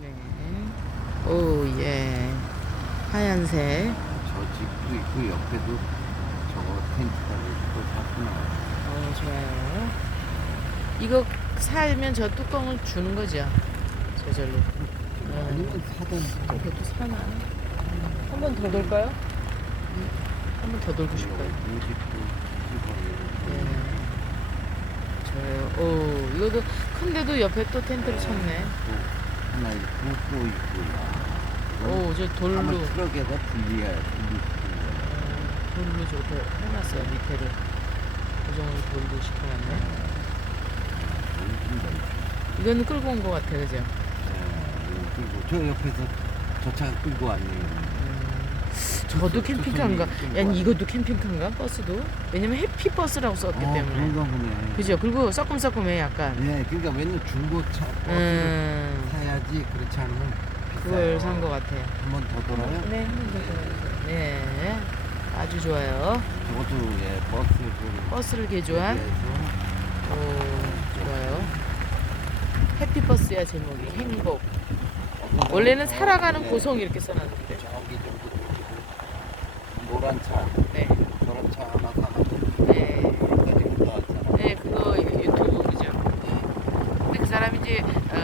네. 오, 예. 하얀색. 저 집도 있고 옆에도 저거 텐트가 또 샀구나. 어, 좋아요. 이거 살면 저 뚜껑을 주는 거죠? 저절로. 네. 아니면 사던 이것도 사나? 한 번더 돌까요? 한 번더 돌고 싶어요. 이 집도 네. 좋아요. 오, 이것도 큰데도 옆에 또 텐트를 쳤네. 또 하나 있고 또 있고. 오, 저 돌로. 아마 트럭에다 분리해 분리. 돌로 저거 해놨어요, 밑에를. 고정을 돌로 시켜놨네. 이거는 끌고 온 것 같아, 그죠? 그리고 저 옆에서 저 차 끌고 왔네요. 저도 저- 캠핑카인가? 아니, 끌고 이것도 캠핑카인가? 버스도? 왜냐면 해피버스라고 썼기 어, 때문에. 그런가 보네. 그죠? 그리고 썩금썩금해, 약간. 네, 그러니까 맨날 중고차 버스를 음, 사야지 그렇지 않으면 그걸. 산 것 같아요. 한 번 더 돌아요? 네. 네. 아주 좋아요. 저것도 예, 버스를 버스를 개조한. 대비해서 오, 좋아요. 해피버스야, 제목이. 행복. 원래는 살아가는 네. 고성 이렇게 써놨는데. 저기 저기 노란 차, 네. 저런 차 하나 사가지고 네. 여기까지 갔다 왔잖아. 네, 그거 유튜브 그죠? 근데 그 사람이 이제 어,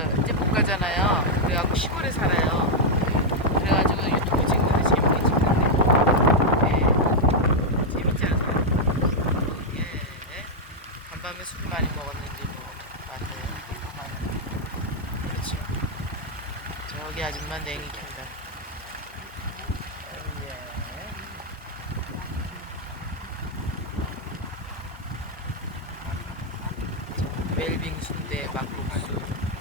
그래갖고 시골에 살아요. 그래가지고 유튜브 찍는데 재밌게 찍는데. 네. 재밌지 않아요? 예. 간밤에 술 많이 먹었는지 뭐 맞아요. 그렇죠. 저기 아줌마 냉이 캔다. 어, 예. 웰빙 순대 막국수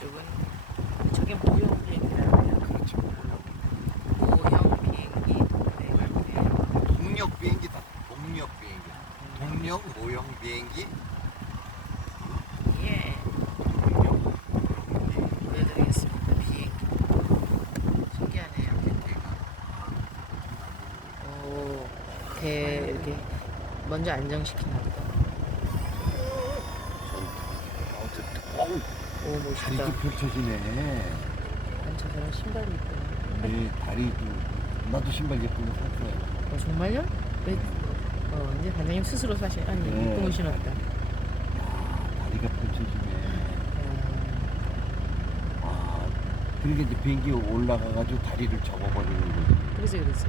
저쪽은 저게 모형 비행기라고요 그렇죠. 모형 비행기 네. 동력 비행기다. 동력 비행기. 동력 모형 비행기. 예 보여드리겠습니다 비행기 신기하네요 오, 배 이렇게 먼저 안정시키나 보다. 어우, 오, 멋있다. 다리도 펼쳐지네. 저 사람 신발이 있구나. 네, 다리도. 나도 신발 예쁜 거 샀어요. 어, 정말요? 왜? 어, 이제 반장님 스스로 사실, 아니, 네. 이쁜 거 신었다. 다리가 펼쳐지네. 어, 아, 그러니까 이제 비행기 올라가가지고 다리를 접어버리는 거지. 그래서 그랬어.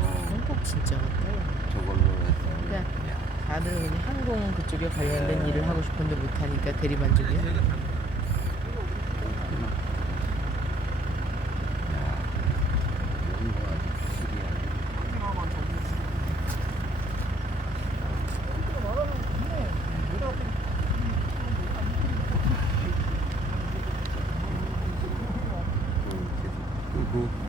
어, 한국 진짜 같다. 저걸로 해서. 그러니까 다들 그냥 항공 그쪽에 관련된 네. 일을 하고 싶은데 못하니까 대리만족이야. 이런 거 아주 특이하네. 음, 계속 끄고